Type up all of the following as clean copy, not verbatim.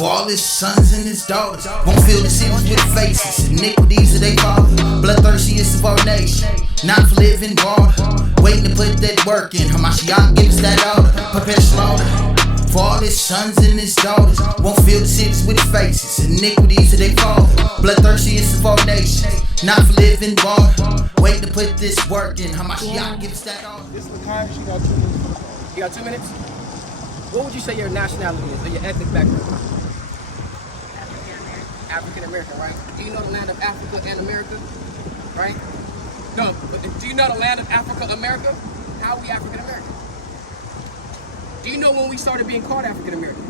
For all his sons and his daughters won't fill the cities with faces. Iniquities of they father, bloodthirstiest of our nation. Not for living water, waiting to put that work in. Hamashiach give us that order, prepare slaughter. For all his sons and his daughters won't fill the cities with faces. Iniquities of they father, bloodthirstiest of our nation. Not for living water, waiting to put this work in. Hamashiach give us that order. This is the time. She got 2 minutes. You got 2 minutes? What would you say your nationality is, or your ethnic background? African American, right? Do you know the land of Africa and America? Right? No, but do you know the land of Africa, America? How are we African American? Do you know when we started being called African American?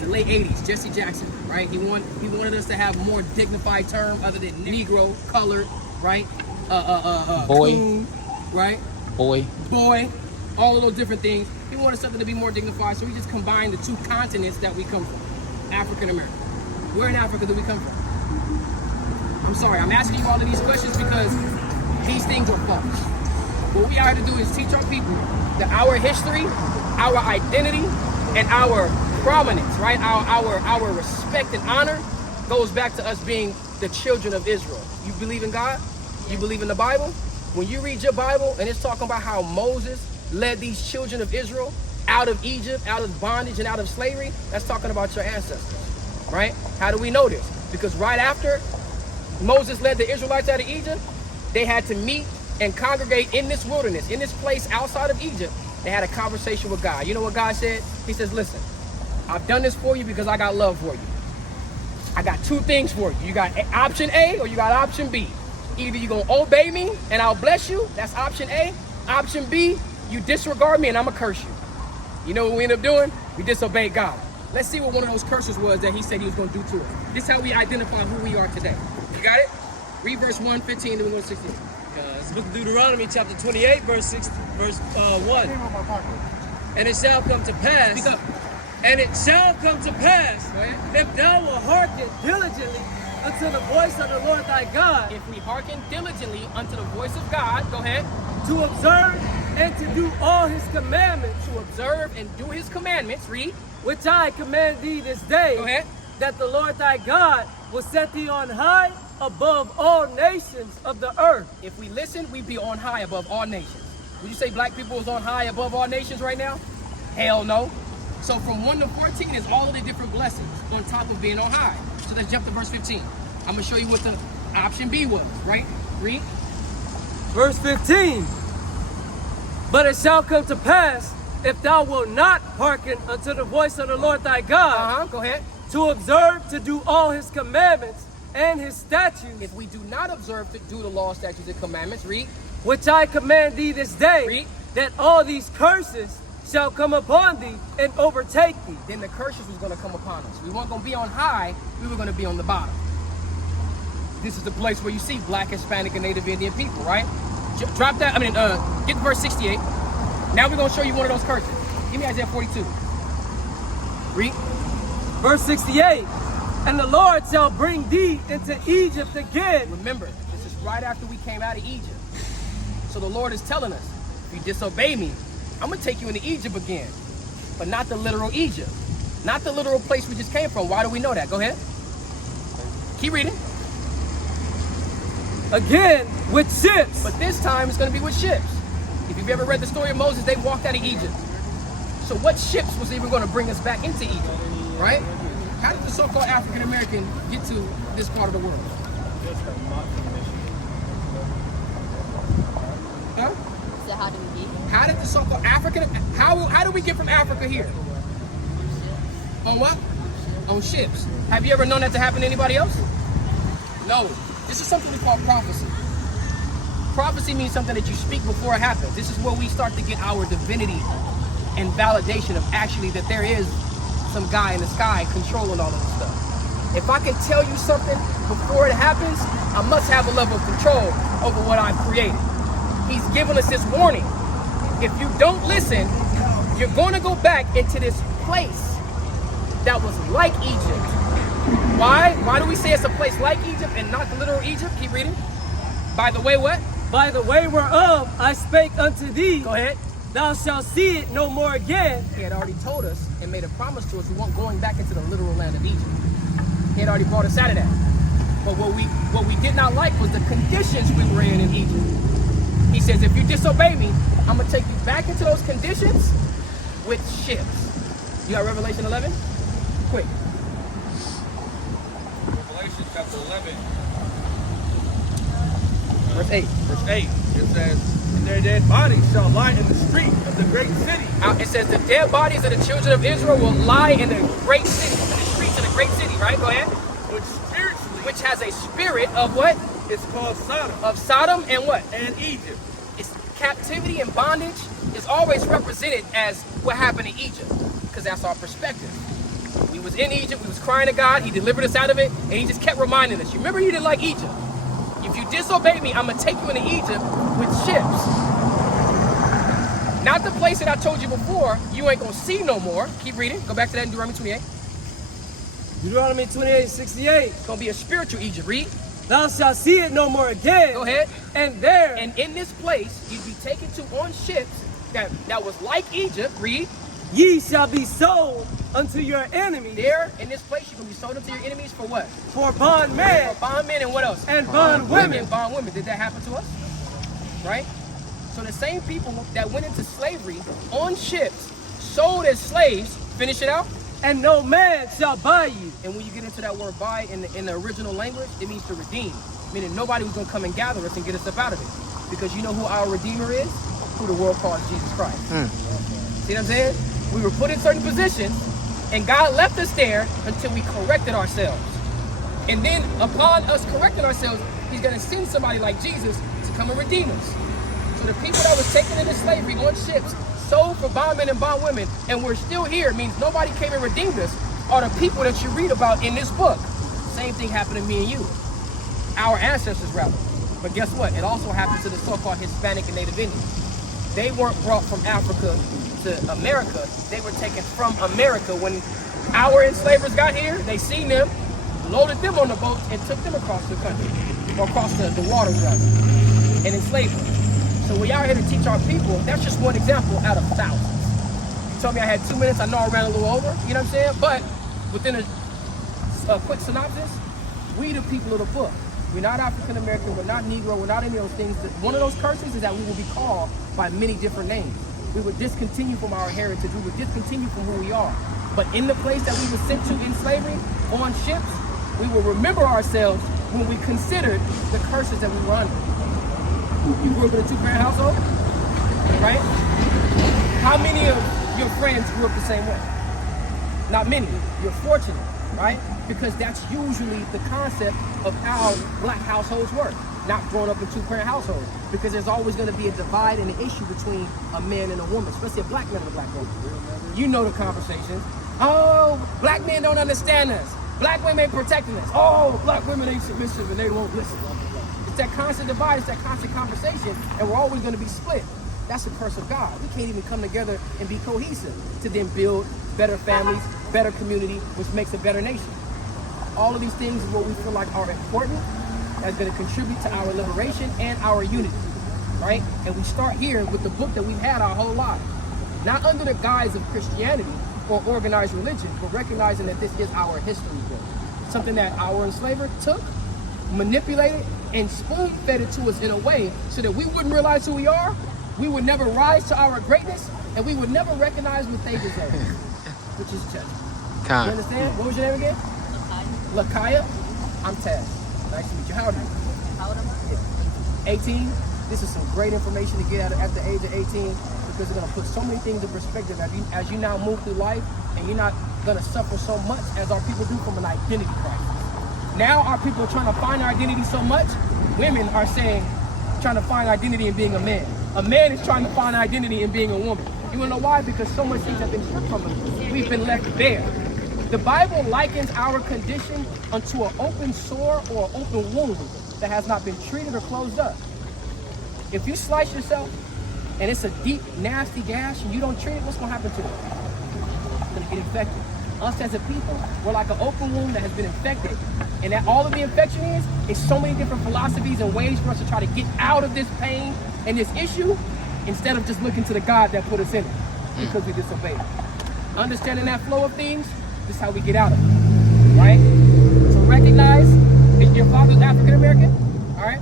The late 80s, Jesse Jackson, right? He wanted us to have a more dignified term other than Negro, colored, right? Boy. Coon, right? Boy. Boy, all of those different things. He wanted something to be more dignified, so we just combined the two continents that we come from, African American. Where in Africa do we come from? I'm sorry, I'm asking you all of these questions because these things are false. What we are to do is teach our people that our history, our identity, and our prominence, right? Our respect and honor goes back to us being the children of Israel. You believe in God? You believe in the Bible? When you read your Bible and it's talking about how Moses led these children of Israel out of Egypt, out of bondage and out of slavery, that's talking about your ancestors, right? How do we know this? Because right after Moses led the Israelites out of Egypt, they had to meet and congregate in this wilderness, in this place outside of Egypt. They had a conversation with God. You know what God said? He says, listen, I've done this for you because I got love for you. I got 2 things for you. You got option A or you got option B. Either you're going to obey me and I'll bless you. That's option A. Option B, you disregard me and I'm going to curse you. You know what we end up doing? We disobeyed God. Let's see what one of those curses was that he said he was going to do to us. This is how we identify who we are today. You got it? Read verse 1, 15, then we go to 16. It's the book of Deuteronomy, chapter 28, verse 1. And it shall come to pass. Speak up. And it shall come to pass, if thou wilt hearken diligently unto the voice of the Lord thy God. If we hearken diligently unto the voice of God, go ahead. To observe and to do all his commandments. To observe and do his commandments. Read. Which I command thee this day. Go ahead. That the Lord thy God will set thee on high above all nations of the earth. If we listen, we be on high above all nations. Would you say black people is on high above all nations right now? Hell no. So from 1 to 14 is all of the different blessings on top of being on high. So let's jump to verse 15. I'm going to show you what the option B was, right? Read. Verse 15. But it shall come to pass, if thou wilt not hearken unto the voice of the Lord thy God, Go ahead. to observe to do all his commandments and his statutes. If we do not observe to do the law, statutes, and commandments, read. Which I command thee this day, Read. that all these curses shall come upon thee and overtake thee. Then the curses was going to come upon us. We weren't going to be on high, we were going to be on the bottom. This is the place where you see black, Hispanic, and Native Indian people, right? Drop that, get to verse 68. Now we're going to show you one of those curses. Give me Isaiah 42. Read. Verse 68. And the Lord shall bring thee into Egypt again. Remember, this is right after we came out of Egypt. So the Lord is telling us, if you disobey me, I'm going to take you into Egypt again. But not the literal Egypt. Not the literal place we just came from. Why do we know that? Go ahead. Keep reading. Again with ships. But this time it's going to be with ships. If you've ever read the story of Moses, they walked out of Egypt. So what ships was even going to bring us back into Egypt, right? How did the so-called African American get to this part of the world? Huh? So how do we get here? How did the so-called African, how do we get from Africa here? On what? On ships. Have you ever known that to happen to anybody else? No. This is something we call prophecy. Prophecy means something that you speak before it happens. This is where we start to get our divinity and validation of actually that there is some guy in the sky controlling all of this stuff. If I can tell you something before it happens, I must have a level of control over what I've created. He's given us this warning. If you don't listen, you're going to go back into this place that was like Egypt. Why? Why do we say it's a place like Egypt and not the literal Egypt? Keep reading. By the way, what? By the way whereof I spake unto thee. Go ahead. thou shalt see it no more again. He had already told us and made a promise to us we weren't going back into the literal land of Egypt. He had already brought us out of that. But what we did not like was the conditions we were in Egypt. He says, if you disobey me, I'm going to take you back into those conditions with ships. You got Revelation 11? Quick. Revelation chapter 11, Verse 8. verse 8. It says, and their dead bodies shall lie in the street of the great city. It says the dead bodies of the children of Israel will lie in the great city, in the streets of the great city, right? Go ahead. Which spiritually, Which has a spirit of what? it's called Sodom Of Sodom and what? and Egypt. It's captivity and bondage is always represented as what happened in Egypt, because that's our perspective. We was in Egypt, we was crying to God, he delivered us out of it, and he just kept reminding us, you remember you didn't like Egypt. If you disobey me, I'm going to take you into Egypt with ships. Not the place that I told you before, you ain't going to see no more. Keep reading. Go back to that in Deuteronomy 28. Deuteronomy 28:68. It's going to be a spiritual Egypt. Read. Thou shalt see it no more again. Go ahead. And there, And in this place, you'd be taken to on ships that was like Egypt. Read. ye shall be sold unto your enemies. There, in this place, you're going to be sold into your enemies for what? For bondmen For bondmen and what else? and bondwomen. Bond women. Did that happen to us? Right? So the same people that went into slavery on ships, sold as slaves, finish it out. And no man shall buy you. And when you get into that word buy in the original language, it means to redeem. Meaning nobody was going to come and gather us and get us up out of it. Because you know who our Redeemer is? Who the world calls Jesus Christ. See what I'm saying? We were put in certain positions, and God left us there until we corrected ourselves. And then upon us correcting ourselves, he's going to send somebody like Jesus to come and redeem us. So the people that was taken into slavery on ships, sold for bondmen and bondwomen, and we're still here, means nobody came and redeemed us, are the people that you read about in this book. Same thing happened to me and you. Our ancestors, rather. But guess what? It also happened to the so-called Hispanic and Native Indians. They weren't brought from Africa to America. They were taken from America. When our enslavers got here, they seen them, loaded them on the boats, and took them across the country, or across the waters, rather, and enslaved them. So we are here to teach our people. That's just one example out of thousands. You told me I had 2 minutes. I know I ran a little over. You know what I'm saying? But within a quick synopsis, we the people of the book. We're not African American. We're not Negro. We're not any of those things. One of those curses is that we will be called by many different names. We would discontinue from our heritage. We would discontinue from who we are. But in the place that we were sent to in slavery, on ships, we will remember ourselves when we considered the curses that we were under. You grew up in a two-parent household, right? How many of your friends grew up the same way? Not many. You're fortunate, right? Because that's usually the concept of how black households work. Not growing up in two-parent households, because there's always going to be a divide and an issue between a man and a woman, especially a black man and a black woman. You know the conversations. Oh, black men don't understand us. Black women ain't protecting us. Oh, black women ain't submissive and they won't listen. It's that constant divide, it's that constant conversation, and we're always going to be split. That's the curse of God. We can't even come together and be cohesive to then build better families, better community, which makes a better nation. All of these things is what we feel like are important, that's going to contribute to our liberation and our unity, right? And we start here with the book that we've had our whole life. Not under the guise of Christianity or organized religion, but recognizing that this is our history book. Something that our enslaver took, manipulated, and spoon-fed it to us in a way so that we wouldn't realize who we are, we would never rise to our greatness, and we would never recognize what they deserve, which is judgment. You understand? What was your name again? Lakaya. I'm Taz. Nice to meet you. How old are you? How old am I? 18. This is some great information to get at the age of 18, because it's going to put so many things in perspective as you now move through life, and you're not going to suffer so much as our people do from an identity crisis. Now our people are trying to find their identity so much, women are trying to find identity in being a man. A man is trying to find identity in being a woman. You wanna know why? Because so much things have been stripped from us. We've been left bare. The Bible likens our condition unto an open sore or an open wound that has not been treated or closed up. If you slice yourself and it's a deep, nasty gash and you don't treat it, what's gonna happen to it? It's gonna get infected. Us as a people, we're like an open wound that has been infected. And that all of the infection is so many different philosophies and ways for us to try to get out of this pain and this issue. instead of just looking to the God that put us in it because we disobeyed. Understanding that flow of things, this is how we get out of it, right? So recognize if your father's African American, all right?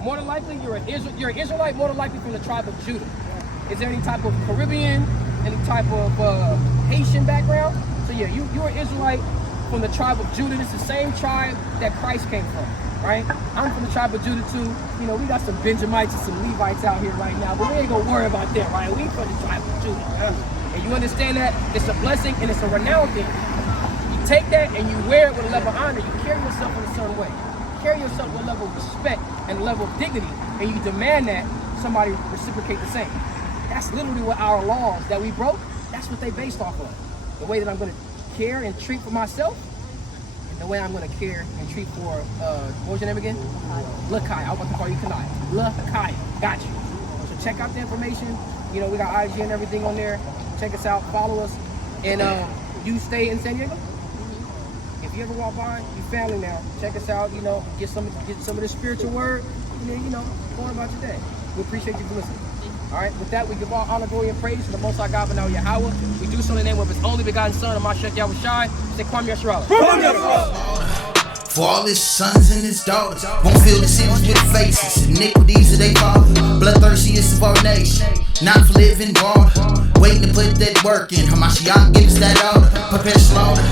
More than likely, you're an Israelite, more than likely from the tribe of Judah. Is there any type of Caribbean, any type of Haitian background? So yeah, you're an Israelite from the tribe of Judah. It's the same tribe that Christ came from, right? I'm from the tribe of Judah too. You know, we got some Benjamites and some Levites out here right now, but we ain't gonna worry about that, right? We from the tribe of Judah. And you understand that it's a blessing and it's a renowned thing. You take that and you wear it with a level of honor. You carry yourself in a certain way. You carry yourself with a level of respect and a level of dignity, and you demand that somebody reciprocate the same. That's literally what our laws that we broke, that's what they based off of. The way that I'm gonna care and treat for myself, and the way I'm gonna care and treat for, what was your name again? Lakai. I was about to call you Kanai. Lakai. Got you. So check out the information. You know, we got IG and everything on there. Check us out, follow us. And you stay in San Diego? If you ever walk by, you family now. Check us out, you know, get some of the spiritual word, and then, you know, go on about your day. We appreciate you for listening. All right, with that, we give all honor, glory, and praise to the Most High God, now Yahweh. We do so in the name of His only begotten Son, of Mashiach Yahweh Shai. Say, Kwame Yasharala. For all his sons and his daughters won't fill the cities with faces. Iniquities of they father, bloodthirstiest of our nation. Not for living water, waiting to put that work in. Hamashiach gives that order, prepare slaughter.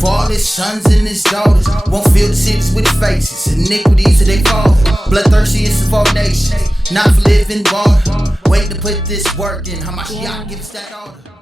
For all his sons and his daughters won't fill the cities with faces. Iniquities of they father, bloodthirstiest of our nation. Not for living water, waiting to put this work in. Hamashiach gives that order.